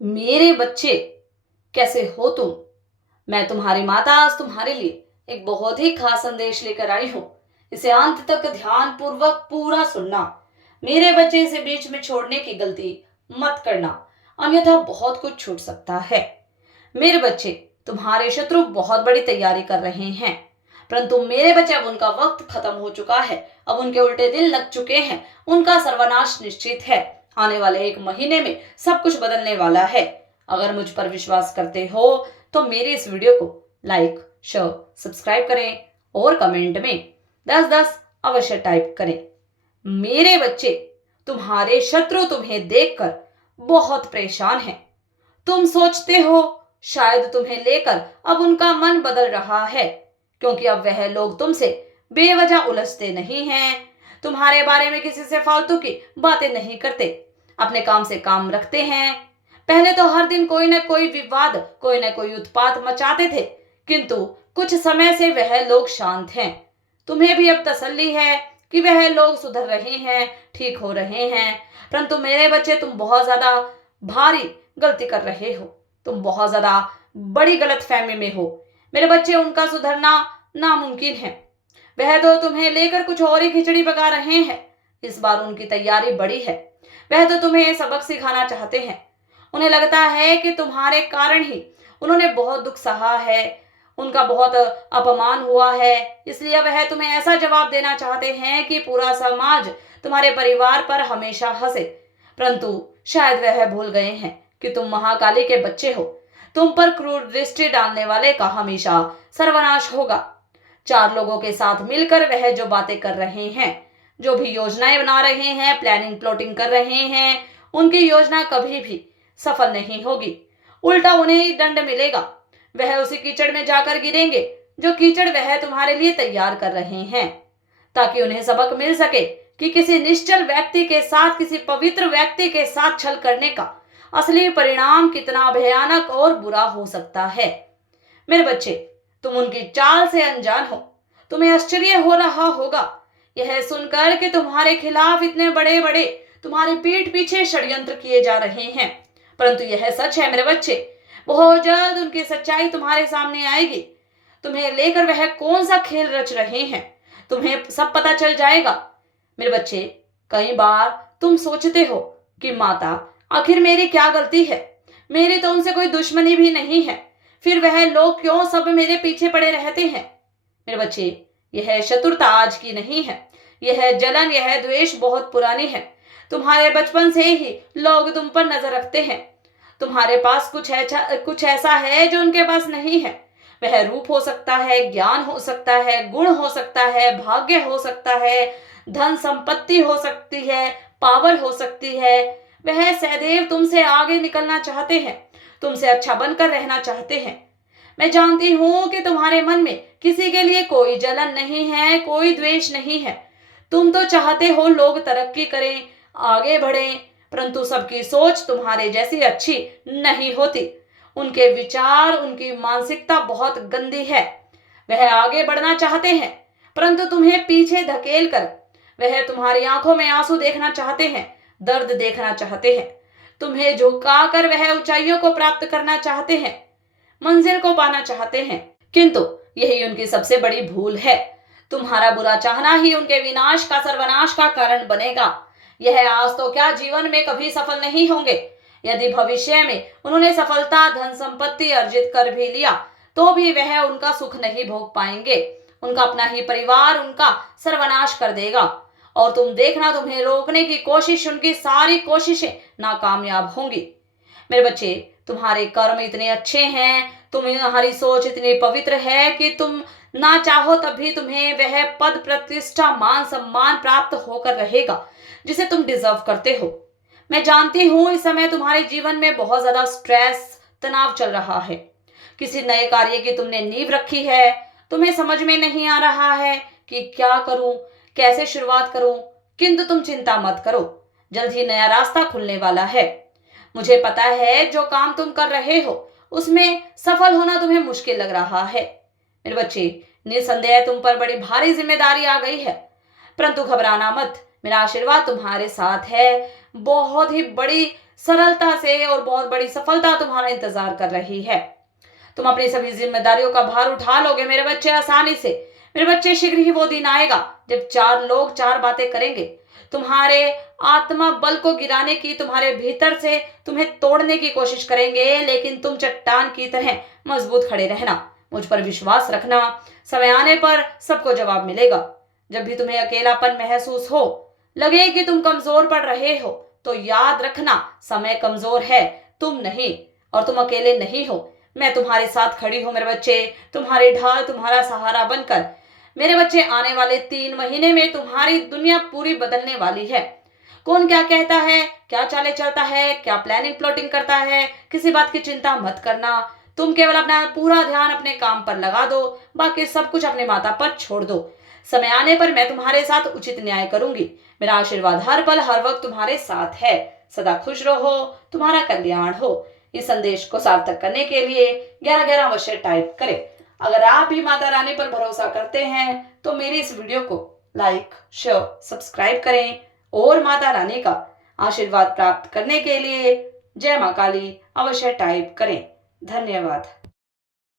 मेरे बच्चे, कैसे हो तुम? मैं तुम्हारी माता आज तुम्हारे लिए एक बहुत ही खास संदेश लेकर आई हूँ। इसे अंत तक ध्यान पूर्वक पूरा सुनना। मेरे बच्चे, इसे बीच में छोड़ने की गलती मत करना, अन्यथा बहुत कुछ छूट सकता है। मेरे बच्चे, तुम्हारे शत्रु बहुत बड़ी तैयारी कर रहे हैं, परंतु मेरे बच्चे, अब उनका वक्त खत्म हो चुका है। अब उनके उल्टे दिल लग चुके हैं। उनका सर्वनाश निश्चित है। आने वाले एक महीने में सब कुछ बदलने वाला है। अगर मुझ पर विश्वास करते हो तो मेरे इस वीडियो को लाइक, शेयर, सब्सक्राइब करें और कमेंट में 10-10 अवश्य टाइप करें। मेरे बच्चे, तुम्हारे शत्रु तुम्हें देखकर बहुत परेशान हैं। तुम सोचते हो शायद तुम्हें लेकर अब उनका मन बदल रहा है, क्योंकि अब वह लोग तुमसे बेवजह उलझते नहीं हैं, तुम्हारे बारे में किसी से फालतू की बातें नहीं करते, अपने काम से काम रखते हैं। पहले तो हर दिन कोई न कोई विवाद, कोई न कोई उत्पात मचाते थे, किंतु कुछ समय से वह लोग शांत हैं। तुम्हें भी अब तसल्ली है कि वह लोग सुधर रहे हैं, ठीक हो रहे हैं। परंतु मेरे बच्चे, तुम बहुत ज्यादा भारी गलती कर रहे हो। तुम बहुत ज्यादा बड़ी गलतफहमी में हो। मेरे बच्चे, उनका सुधरना नामुमकिन है। वह तो तुम्हें लेकर कुछ और ही खिचड़ी पका रहे हैं। इस बार उनकी तैयारी बड़ी है। वह तो तुम्हें सबक सिखाना चाहते हैं। उन्हें लगता है कि तुम्हारे कारण ही उन्होंने बहुत दुख सहा है, उनका बहुत अपमान हुआ है, इसलिए वह तुम्हें ऐसा जवाब देना चाहते हैं कि पूरा समाज तुम्हारे परिवार पर हमेशा हंसे। परंतु शायद वह भूल गए हैं कि तुम महाकाली के बच्चे हो। तुम पर क्रूर दृष्टि डालने वाले का हमेशा सर्वनाश होगा। चार लोगों के साथ मिलकर वह जो बातें कर रहे हैं, जो भी योजनाएं बना रहे हैं, प्लानिंग प्लॉटिंग कर रहे हैं, उनकी योजना कभी भी सफल नहीं होगी। उल्टा उन्हें ही दंड मिलेगा। वह उसी कीचड़ में जाकर गिरेंगे जो कीचड़ वह तुम्हारे लिए तैयार कर रहे हैं, ताकि उन्हें सबक मिल सके कि किसी निश्चल व्यक्ति के साथ, किसी पवित्र व्यक्ति के साथ छल करने का असली परिणाम कितना भयानक और बुरा हो सकता है। मेरे बच्चे, तुम उनकी चाल से अनजान हो। तुम्हें आश्चर्य हो रहा होगा यह सुनकर कि तुम्हारे खिलाफ इतने बड़े बड़े तुम्हारी पीठ पीछे षड्यंत्र किए जा रहे हैं, परंतु यह सच है मेरे बच्चे। बहुत जल्द उनकी सच्चाई तुम्हारे सामने आएगी। तुम्हें लेकर वह कौन सा खेल रच रहे हैं, तुम्हें सब पता चल जाएगा। मेरे बच्चे, कई बार तुम सोचते हो कि माता, आखिर मेरी क्या गलती है? मेरी तो उनसे कोई दुश्मनी भी नहीं है, फिर वह लोग क्यों सब मेरे पीछे पड़े रहते हैं? मेरे बच्चे, यह शत्रुता आज की नहीं है। यह जलन, यह द्वेष बहुत पुरानी है। तुम्हारे बचपन से ही लोग तुम पर नजर रखते हैं। तुम्हारे पास कुछ ऐसा है जो उनके पास नहीं है। वह रूप हो सकता है, ज्ञान हो सकता है, गुण हो सकता है, भाग्य हो सकता है, धन संपत्ति हो सकती है, पावर हो सकती है। वह सदैव तुमसे आगे निकलना चाहते हैं, तुमसे अच्छा बनकर रहना चाहते हैं। मैं जानती हूं कि तुम्हारे मन में किसी के लिए कोई जलन नहीं है, कोई द्वेष नहीं है। तुम तो चाहते हो लोग तरक्की करें, आगे बढ़ें, परंतु सबकी सोच तुम्हारे जैसी अच्छी नहीं होती। उनके विचार, उनकी मानसिकता बहुत गंदी है। वह आगे बढ़ना चाहते हैं, परंतु तुम्हें पीछे धकेल कर वह तुम्हारी आंखों में आंसू देखना चाहते हैं, दर्द देखना चाहते हैं। तुम्हें झुकाकर वह ऊंचाइयों को प्राप्त करना चाहते हैं, मंजिल को पाना चाहते हैं, किंतु यही उनकी सबसे बड़ी भूल है। तुम्हारा बुरा चाहना ही उनके विनाश का, सर्वनाश का कारण बनेगा। यह आज तो क्या, जीवन में कभी सफल नहीं होंगे। यदि भविष्य में उन्होंने सफलता, धन संपत्ति अर्जित कर भी लिया, तो भी वह उनका सुख नहीं भोग पाएंगे। उनका अपना ही परिवार उनका सर्वनाश कर देगा। और तुम देखना, तुम्हें रोकने की कोशिश, उनकी सारी कोशिशें नाकामयाब होंगी। मेरे बच्चे, तुम्हारे कर्म इतने अच्छे हैं, तुम्हारी सोच इतनी पवित्र है कि तुम ना चाहो तब भी तुम्हें वह पद, प्रतिष्ठा, मान सम्मान प्राप्त होकर रहेगा जिसे तुम डिजर्व करते हो। मैं जानती हूं इस समय तुम्हारे जीवन में बहुत ज्यादा स्ट्रेस, तनाव चल रहा है। किसी नए कार्य की तुमने नींव रखी है, तुम्हें समझ में नहीं आ रहा है कि क्या करूं, कैसे शुरुआत करूं, किंतु तुम चिंता मत करो, जल्द ही नया रास्ता खुलने वाला है। मुझे पता है जो काम तुम कर रहे हो उसमें सफल होना तुम्हें मुश्किल लग रहा है। मेरे बच्चे, निसंदेह तुम पर बड़ी भारी जिम्मेदारी आ गई है, परंतु घबराना मत। मेरा आशीर्वाद तुम्हारे साथ है। बहुत ही बड़ी सरलता से और बहुत बड़ी सफलता तुम्हारा इंतजार कर रही है। तुम अपनी सभी जिम्मेदारियों का भार उठा लोगे मेरे बच्चे, आसानी से। मेरे बच्चे, शीघ्र ही वो दिन आएगा जब चार लोग चार बातें करेंगे। तुम्हारे आत्मा बल को गिराने की, तुम्हारे भीतर से तुम्हें तोड़ने की कोशिश करेंगे, लेकिन तुम चट्टान की तरह मजबूत खड़े रहना। मुझ पर विश्वास रखना, समय आने पर सबको जवाब मिलेगा। जब भी तुम्हें अकेलापन महसूस हो, लगे कि तुम कमजोर पड़ रहे हो, तो याद रखना, समय कमजोर है, तुम नहीं। और तुम अकेले नहीं हो, मैं तुम्हारे साथ खड़ी हूं मेरे बच्चे, तुम्हारी ढाल, तुम्हारा सहारा बनकर। मेरे बच्चे, आने वाले 3 महीने में तुम्हारी दुनिया पूरी बदलने वाली है। कौन क्या कहता है, क्या चाले चलता है, क्या प्लानिंग प्लॉटिंग करता है, किसी बात की चिंता मत करना। तुम केवल अपना पूरा ध्यान अपने काम पर लगा दो, बाकी सब कुछ अपने माता पर छोड़ दो। समय आने पर मैं तुम्हारे साथ उचित न्याय करूंगी। मेरा आशीर्वाद हर पल हर वक्त तुम्हारे साथ है। सदा खुश रहो, तुम्हारा कल्याण हो। इस संदेश को सार्थक करने के लिए 1111 अवश्य टाइप करें। अगर आप भी माता रानी पर भरोसा करते हैं तो मेरी इस वीडियो को लाइक, शेयर, सब्सक्राइब करें और माता रानी का आशीर्वाद प्राप्त करने के लिए जय मां काली अवश्य टाइप करें। धन्यवाद।